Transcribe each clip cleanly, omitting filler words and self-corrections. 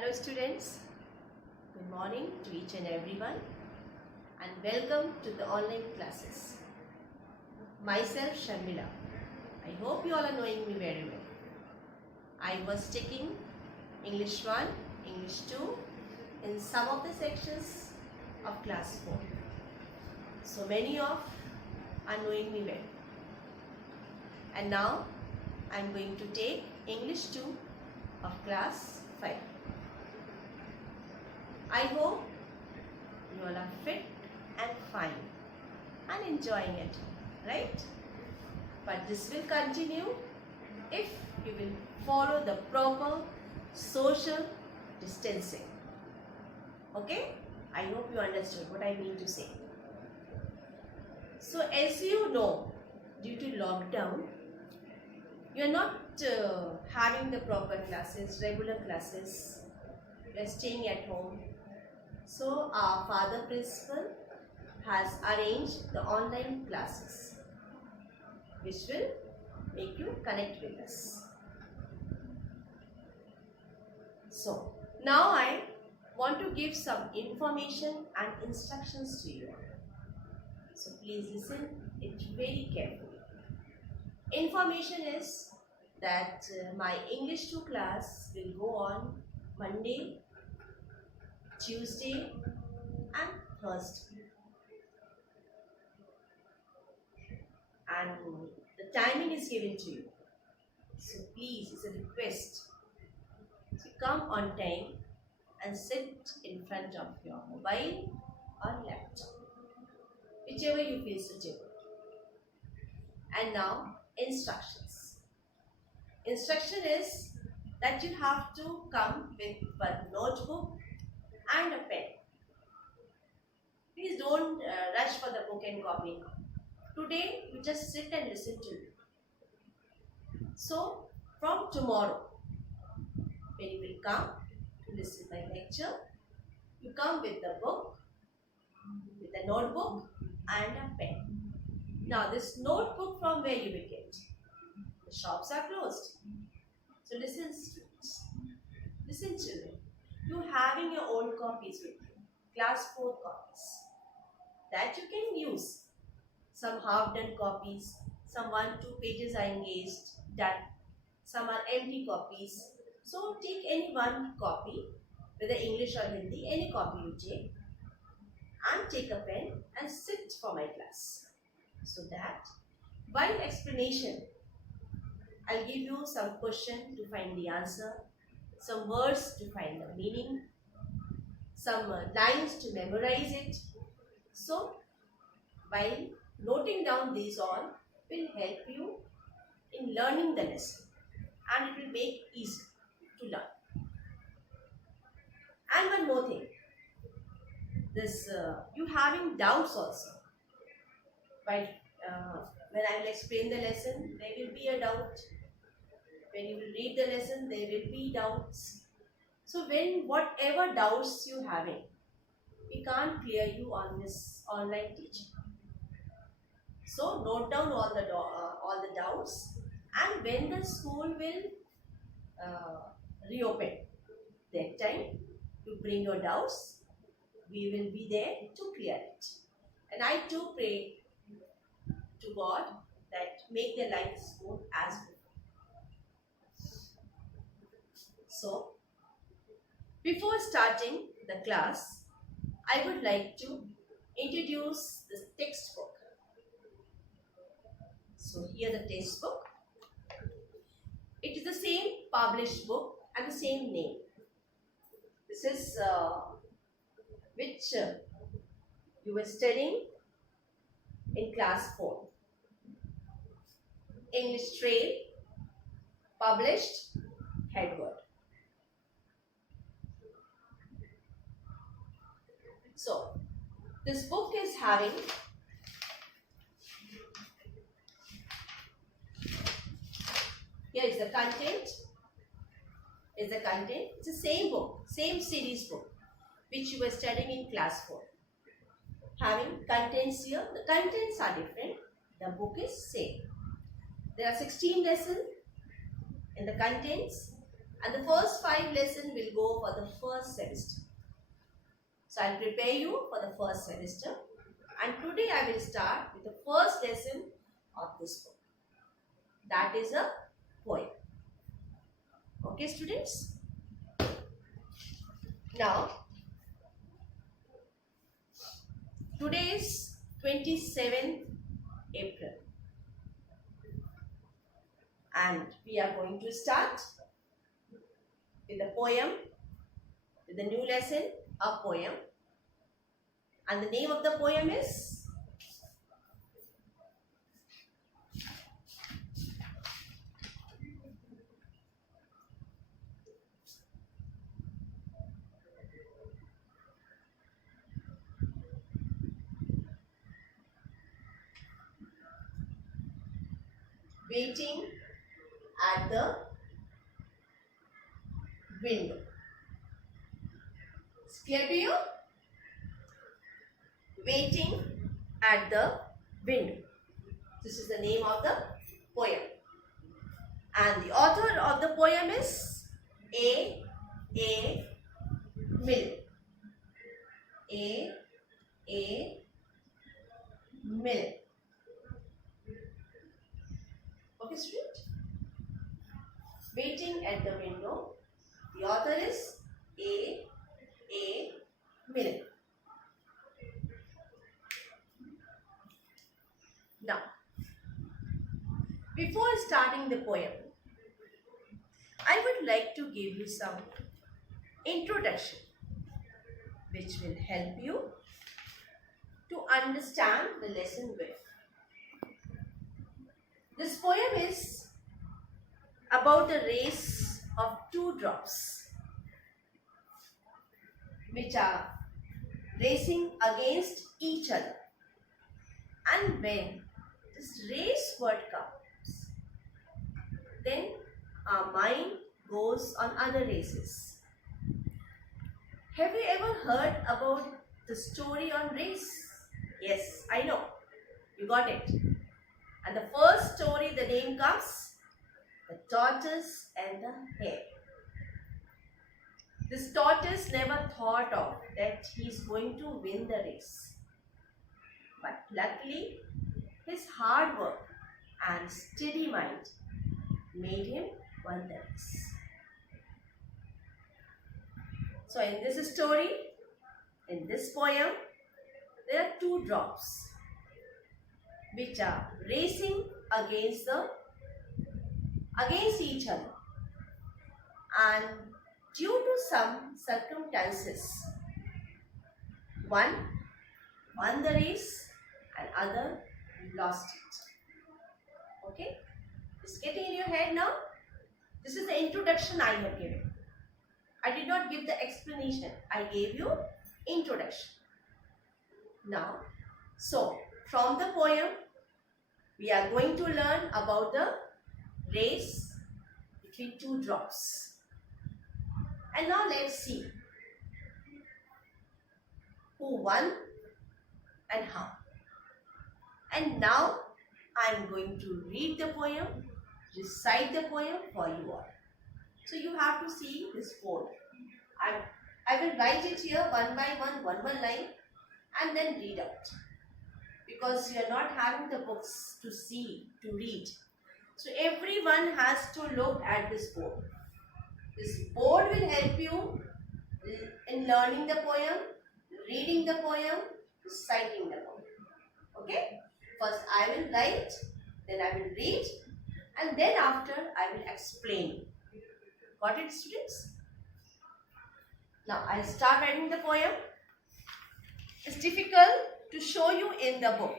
Hello students, good morning to each and everyone and welcome to the online classes. Myself Sharmila. I hope you all are knowing me very well. I was taking English 1, English 2 in some of the sections of class 4. So many of are knowing me well. And now I am going to take English 2 of class 5. I hope you all are fit and fine and enjoying it, right? But this will continue if you will follow the proper social distancing. Okay? I hope you understood what I mean to say. So as you know, due to lockdown, you are not having the proper classes, regular classes. You are staying at home. So our father principal has arranged the online classes which will make you connect with us. So now I want to give some information and instructions to you. So please listen it very carefully. Information is that my English 2 class will go on Monday, Tuesday and Thursday. And the timing is given to you. So please, it's a request. So come on time and sit in front of your mobile or laptop, whichever you feel suitable. And now, instructions. Instruction is that you have to come with one notebook and a pen. Please don't rush for the book and copy. Today, you just sit and listen to me. So, from tomorrow, when you will come to listen to my lecture, you come with the book, with a notebook and a pen. Now, this notebook from where you will get? The shops are closed. So, listen students, listen children. You having your own copies with you, class 4 copies that you can use. Some half done copies, some 1-2 pages are engaged, done. Some are empty copies. So take any one copy, whether English or Hindi, any copy you take and take a pen and sit for my class. So that while explanation, I'll give you some question to find the answer, some words to find the meaning, some lines to memorize it. So, while noting down these all will help you in learning the lesson and it will make easy to learn. And one more thing, this you having doubts also. But when I will explain the lesson, there will be a doubt. When you will read the lesson, there will be doubts. So when whatever doubts you having, we can't clear you on this online teaching. So note down all the doubts, and when the school will reopen, that time you bring your doubts. We will be there to clear it. And I too pray to God that make their life smooth as well. So, before starting the class, I would like to introduce this textbook. So, here the textbook. It is the same published book and the same name. This is which you were studying in class 4. English Trail, published, headword. So, this book is having here is the content. It's the same book, same series book, which you were studying in class 4. Having contents here, the contents are different. The book is same. There are 16 lessons in the contents And the first 5 lessons will go for the first semester. So I'll prepare you for the first semester. And today I will start with the first lesson of this book. That is a poem. Okay, students? Now, today is 27th April. And we are going to start with a poem, with the new lesson, a poem. And the name of the poem is Waiting at the Window. It's clear to you? Waiting at the Window. This is the name of the poem. And the author of the poem is A. Milne. A. Milne. Okay, student? Waiting at the Window. The author is A. Milne. Now, before starting the poem, I would like to give you some introduction which will help you to understand the lesson well. This poem is about the race of 2 drops which are racing against each other. And when this race word comes, then our mind goes on other races. Have you ever heard about the story on race? Yes, I know. You got it. And the first story, the name comes, the tortoise and the hare. This tortoise never thought of that he is going to win the race. But luckily, his hard work and steady mind made him win the race. So in this story, in this poem, there are 2 drops which are racing against each other. And due to some circumstances, one won the race and other lost it. Okay? It's getting in your head now? This is the introduction I have given. I did not give the explanation. I gave you introduction. Now, so from the poem, we are going to learn about the race between 2 drops. And now let's see who won and how. And now I am going to read the poem, recite the poem for you all. So you have to see this board. I will write it here one by one line, and then read out. Because you are not having the books to see, to read. So everyone has to look at this board. This board will help you in learning the poem, reading the poem, reciting the poem. Okay? First I will write, then I will read, and then after I will explain. Got it, students? Now I'll start writing the poem. It's difficult to show you in the book.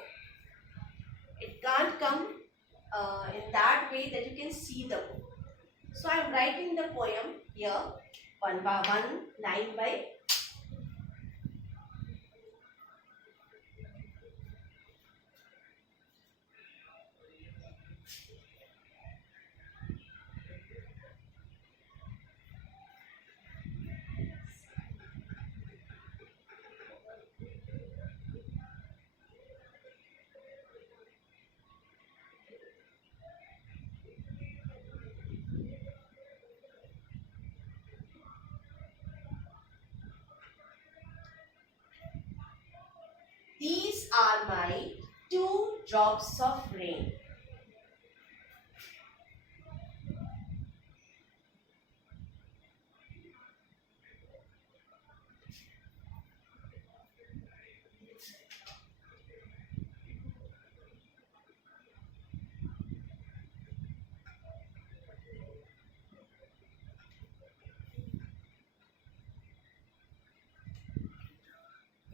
It can't come in that way that you can see the book. So I am writing the poem here one by one, line by. are my two drops of rain.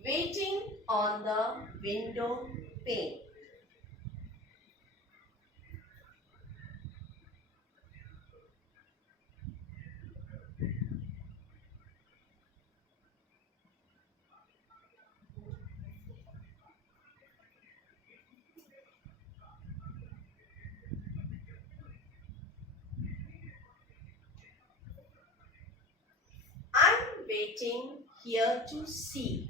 Waiting on the window pane. I'm waiting here to see.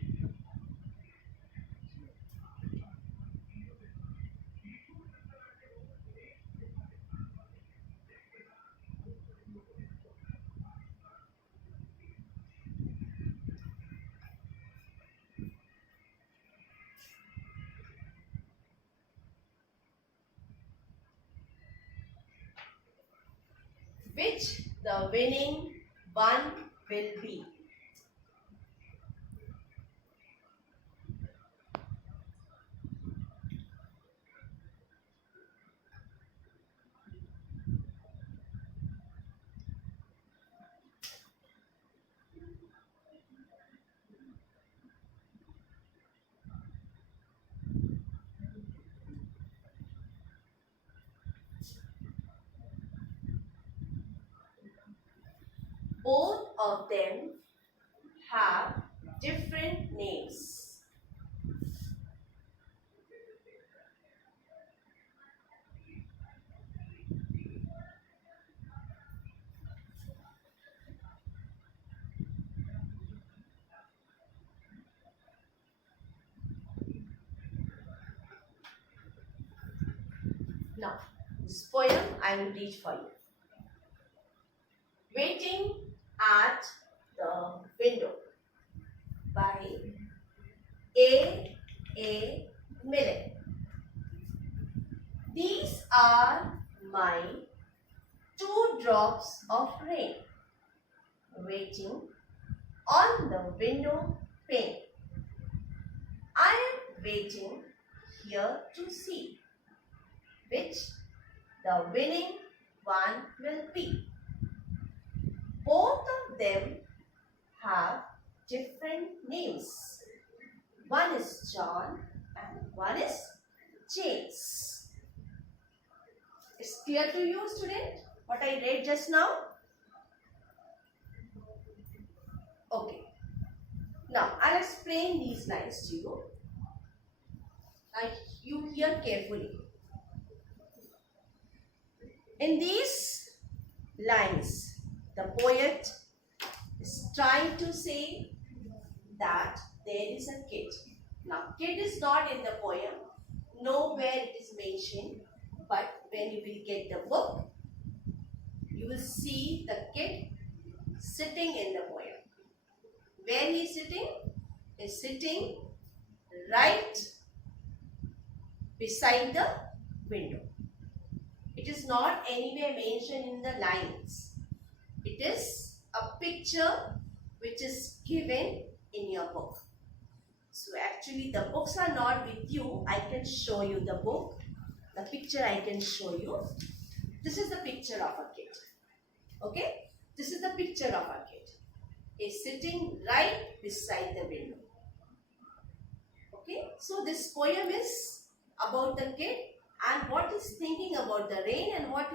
Which the winning one will be. Both of them have different names. Now, this poem I will read for you. Waiting at the window by A. Millet. These are my two drops of rain waiting on the window pane. I am waiting here to see which the winning one will be. Both of them have different names. One is John and one is James. It's clear to you, student, what I read just now? Okay. Now, I'll explain these lines to you. Now, you hear carefully. In these lines, the poet is trying to say that there is a kid. Now, kid is not in the poem. Nowhere it is mentioned. But when you will get the book, you will see the kid sitting in the poem. Where he is sitting? He is sitting right beside the window. It is not anywhere mentioned in the lines. It is a picture which is given in your book. So actually the books are not with you. I can show you the book. The picture I can show you. This is the picture of a kid. Okay? This is the picture of a kid. He is sitting right beside the window. Okay? So this poem is about the kid and what he's thinking about the rain and what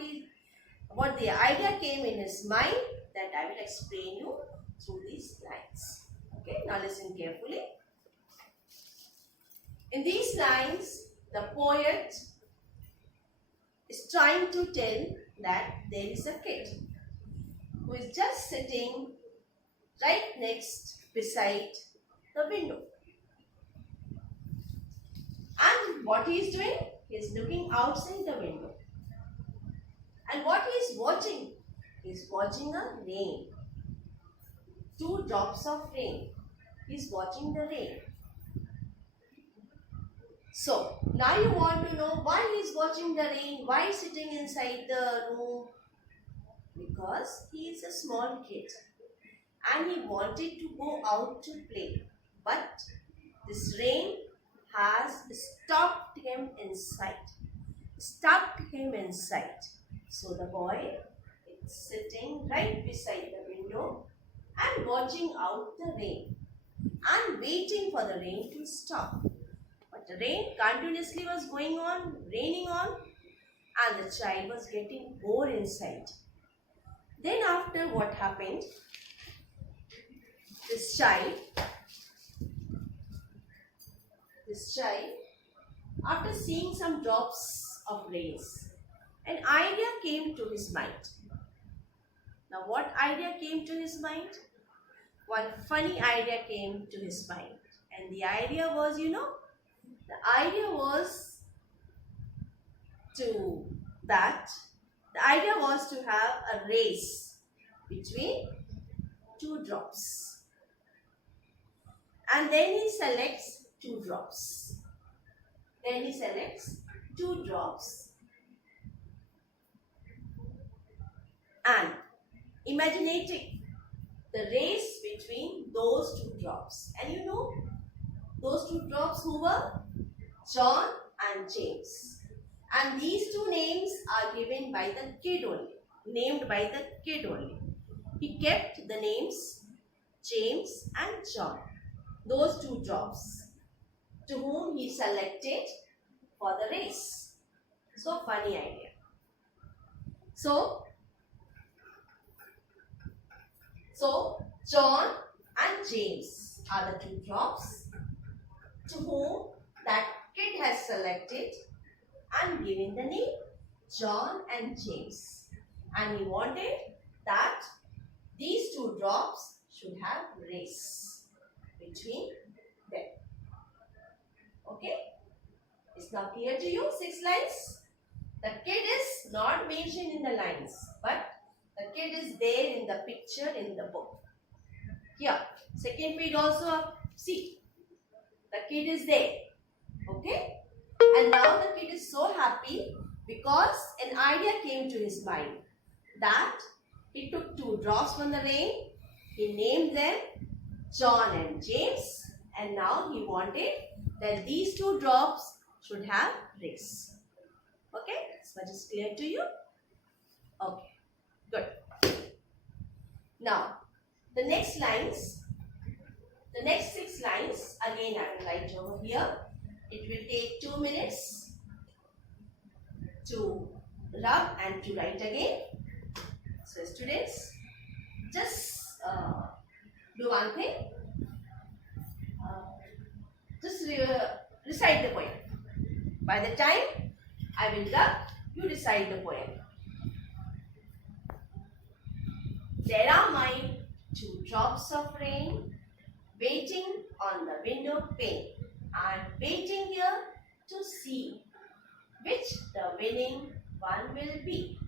the idea came in his mind, that I will explain you through these lines. Okay, now listen carefully. In these lines, the poet is trying to tell that there is a kid who is just sitting right next beside the window. And what he is doing? He is looking outside the window. And what he is watching? He is watching a rain. Two drops of rain. He is watching the rain. So now you want to know why he's watching the rain, why he's sitting inside the room. Because he is a small kid and he wanted to go out to play. But this rain has stopped him inside. Stuck him inside. So the boy is sitting right beside the window and watching out the rain and waiting for the rain to stop. But the rain continuously was going on, raining on, and the child was getting bored inside. Then after what happened, this child, after seeing some drops of rains, an idea came to his mind. Now what idea came to his mind? One funny idea came to his mind. And the idea was, to that the idea was to have a race between two drops. And then he selects two drops. And imaginating the race between those two drops. And those two drops who were? John and James. And these two names are given by the kid only, named by the kid only. He kept the names James and John, those two drops, to whom he selected for the race. So funny idea. So John and James are the two drops to whom that kid has selected and given the name John and James. And he wanted that these two drops should have race between them. Okay? Is now clear to you? 6 lines. The kid is not mentioned in the lines, but the kid is there in the picture in the book. Here, second page also, see, the kid is there. Okay? And now the kid is so happy because an idea came to his mind that he took two drops from the rain, he named them John and James, and now he wanted that these two drops should have race. Okay? This much is clear to you? Okay. Good. Now, the next 6 lines, again I will write over here. It will take 2 minutes to rub and to write again. So students, just do one thing. Just recite the poem. By the time I will rub, you recite the poem. There are my 2 drops of rain waiting on the window pane. I am waiting here to see which the winning one will be.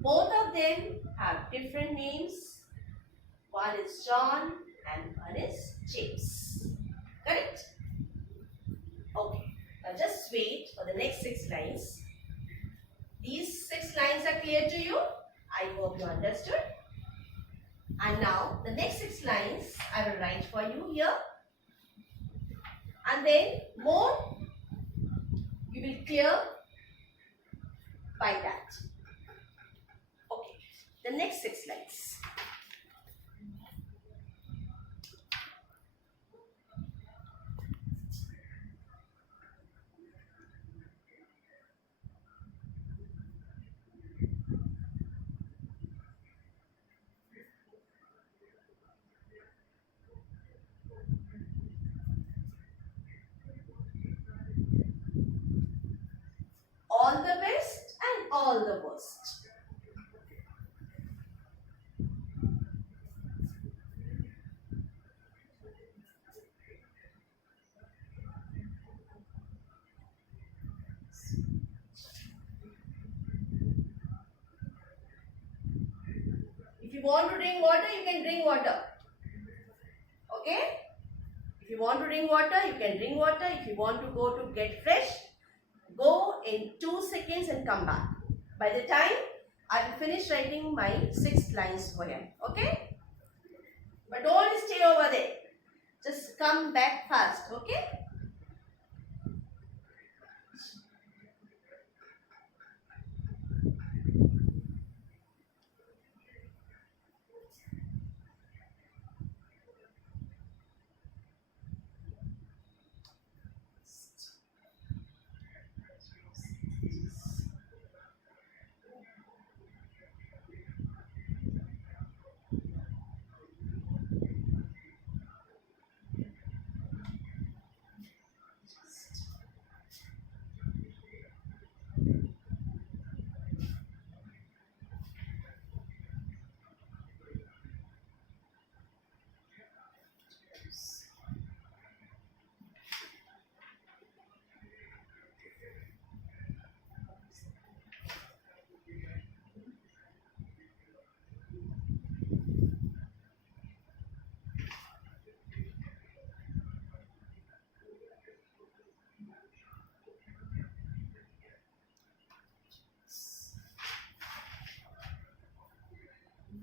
Both of them have different names. One is John and one is James. Correct? Okay. Now just wait for the next 6 lines. These 6 lines are clear to you? I hope you understood. And now the next 6 lines I will write for you here. And then more you will clear by that. Okay. The next 6 lines. All the best and all the worst. If you want to drink water, you can drink water. Okay? If you you want to drink water, you can drink water. If you want to go to get fresh, go in 2 seconds and come back. By the time I will finish writing my 6 lines poem. Okay? But don't stay over there. Just come back fast. Okay?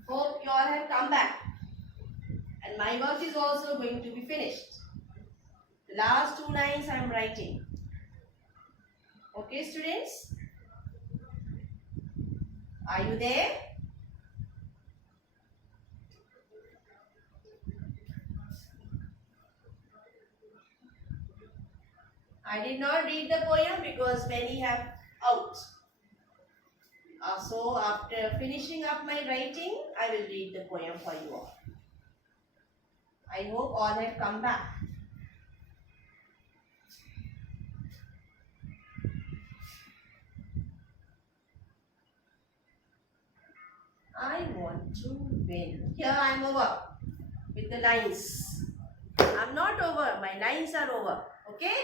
Hope you all have come back. And my work is also going to be finished. The last 2 lines I am writing. Okay, students? Are you there? I did not read the poem because many have out. So after finishing up my writing, I will read the poem for you all. I hope all have come back. I want to win. Here I am over with the lines. I am not over. My lines are over. Okay?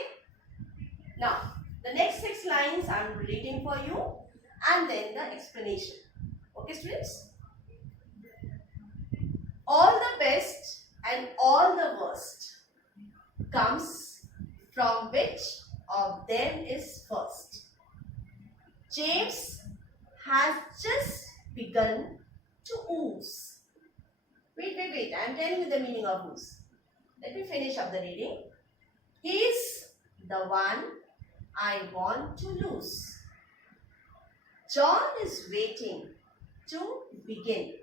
Now, the next 6 lines I am reading for you and then the explanation. Okay, students? All the best and all the worst comes from which of them is first. James has just begun to ooze. Wait. I am telling you the meaning of ooze. Let me finish up the reading. He's the one I want to lose. John is waiting to begin.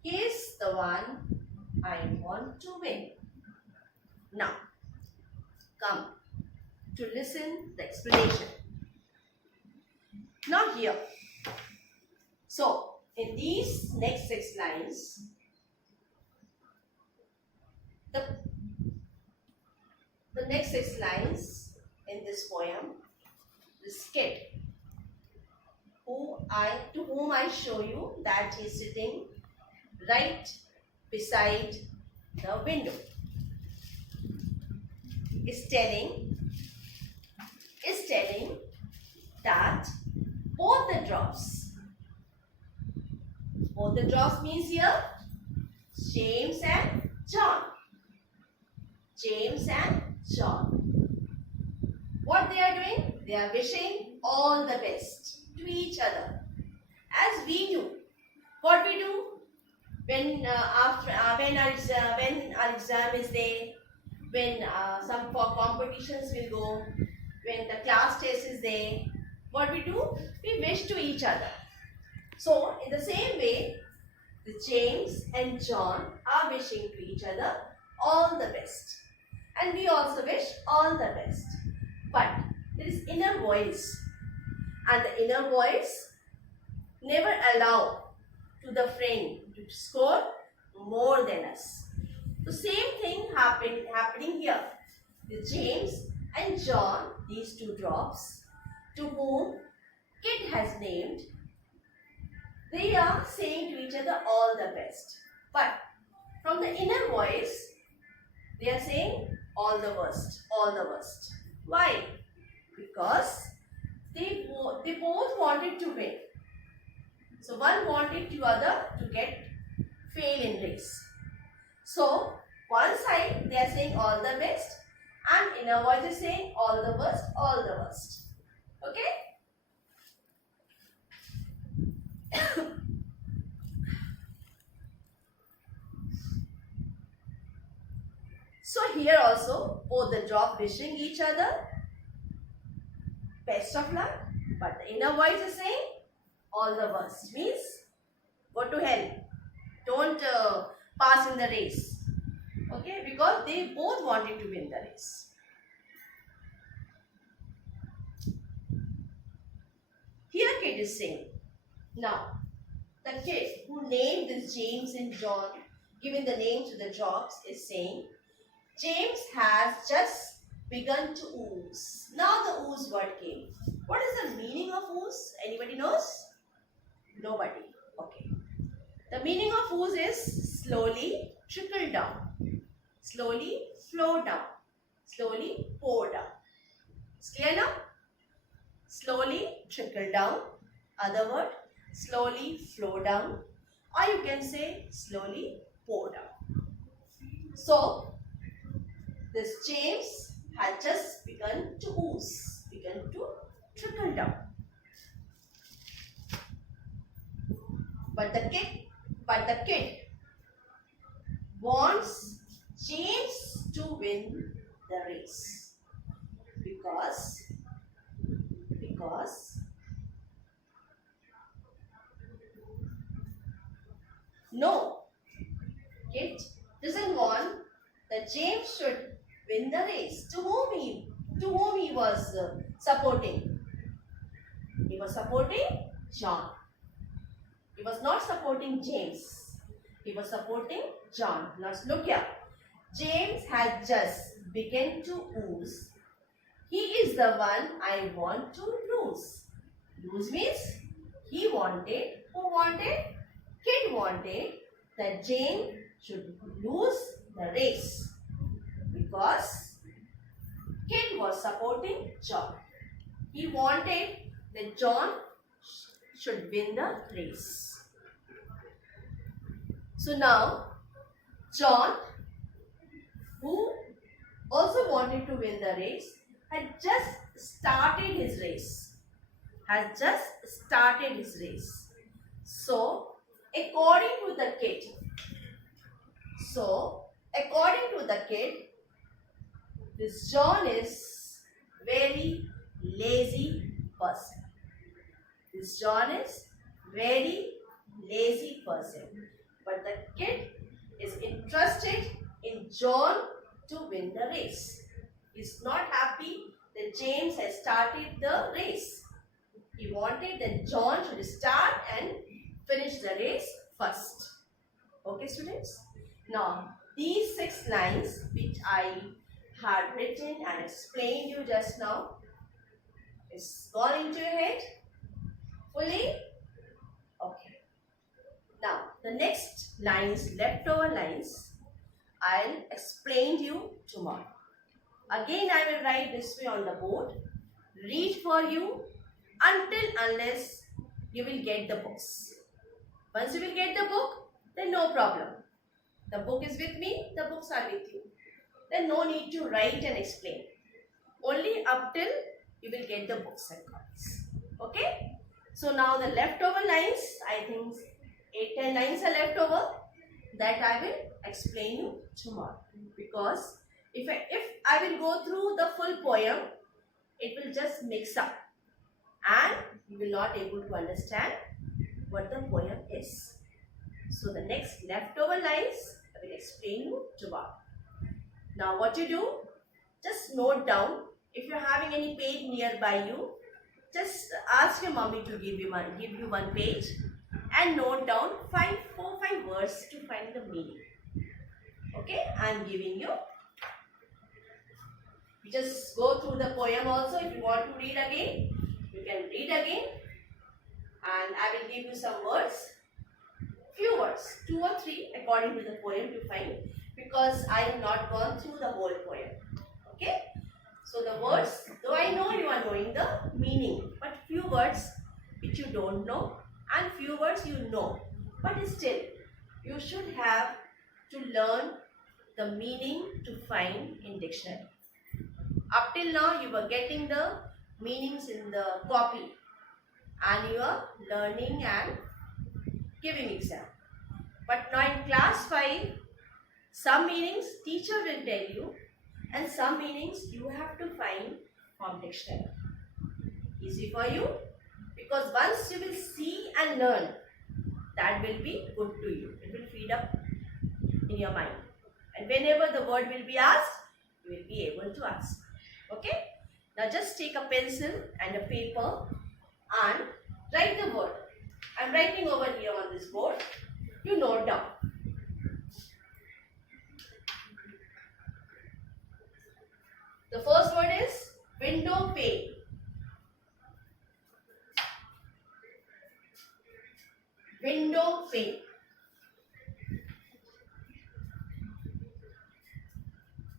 He's the one I want to win. Now, come to listen the explanation. Now here. So, in these next 6 lines, the next 6 lines in this poem, this kid, to whom I show you that he is sitting right beside the window, is telling that both the drops means here James and John. What they are doing? They are wishing all the best to each other, as we do. What we do when our exam is there, when some for competitions will go, when the class test is there, what we do? We wish to each other. So in the same way, the James and John are wishing to each other all the best, and we also wish all the best. But there is inner voice, and the inner voice never allow to the friend to score more than us. The same thing happening here. The James and John, these 2 drops, to whom kid has named, they are saying to each other all the best. But from the inner voice, they are saying all the worst. Why? Because they both wanted to win. So one wanted the other to fail in race. So One side they are saying all the best and inner voice is saying all the worst, all the worst. Okay? So here also both the drop wishing each other best of luck, but the inner voice is saying all the worst, means go to hell, don't pass in the race. Okay, because they both wanted to win the race. Here kid is saying, now the kid who named this James and John, giving the names to the drops, is saying James has just begun to ooze. Now the ooze word came. What is the meaning of ooze? Anybody knows? Nobody. Okay. The meaning of ooze is slowly trickle down, slowly flow down, slowly pour down. It's clear now? Slowly trickle down. Other word, slowly flow down, or you can say slowly pour down. So this James had just begun to ooze, begun to trickle down. But the kid wants James to win the race because no, kid doesn't want that James should win the race. To whom he was supporting? He was supporting John. He was not supporting James. He was supporting John. Now look here. James had just begun to ooze. He is the one I want to lose. Lose means he wanted, who wanted? Kid wanted that James should lose the race because kid was supporting John. He wanted that John should win the race. So now John, who also wanted to win the race, had just started his race. So according to the kid, this John is very lazy person. But the kid is interested in John to win the race. He's not happy that James has started the race. He wanted that John should start and finish the race first. Okay, students? Now, these 6 lines which I had written and explained you just now is gone into your head fully? Okay. Now, the next lines, leftover lines, I'll explain to you tomorrow. Again, I will write this way on the board. Read for you unless you will get the books. Once you will get the book, then no problem. The book is with me, the books are with you. Then no need to write and explain. Only up till you will get the books and copies. Okay? So now the leftover lines, I think 8-10 lines are left over. That I will explain you tomorrow. Because if I will go through the full poem, it will just mix up. And you will not able to understand what the poem is. So the next leftover lines, I will explain you tomorrow. Now what you do, just note down. If you are having any page nearby you, just ask your mommy to give you one page and note down 4-5 words to find the meaning. Okay, I am giving you. You just go through the poem also. If you want to read again, you can read again. And I will give you some words. Few words, 2 or 3 according to the poem to find. Because I have not gone through the whole poem. Okay. So the words, though I know you are knowing the meaning. But few words which you don't know. And few words you know. But still, you should have to learn the meaning to find in dictionary. Up till now you were getting the meanings in the copy and you are learning and giving exam. But now in class 5, some meanings teacher will tell you and some meanings you have to find from dictionary. Easy for you because once you will see and learn, that will be good to you. It will feed up in your mind. And whenever the word will be asked, you will be able to answer. Okay? Now just take a pencil and a paper and write the word. I am writing over here on this board. You note down. The first word is window pane. Window pane.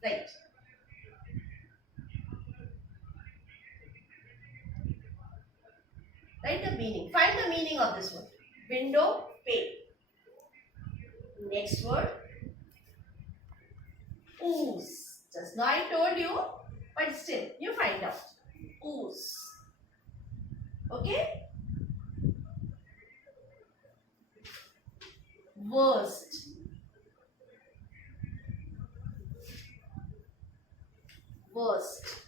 Right. Write the meaning. Find the meaning of this word. Window pane. Next word. Ooze. Just now I told you, but still you find out. Ooze. Okay? Worst. Worst.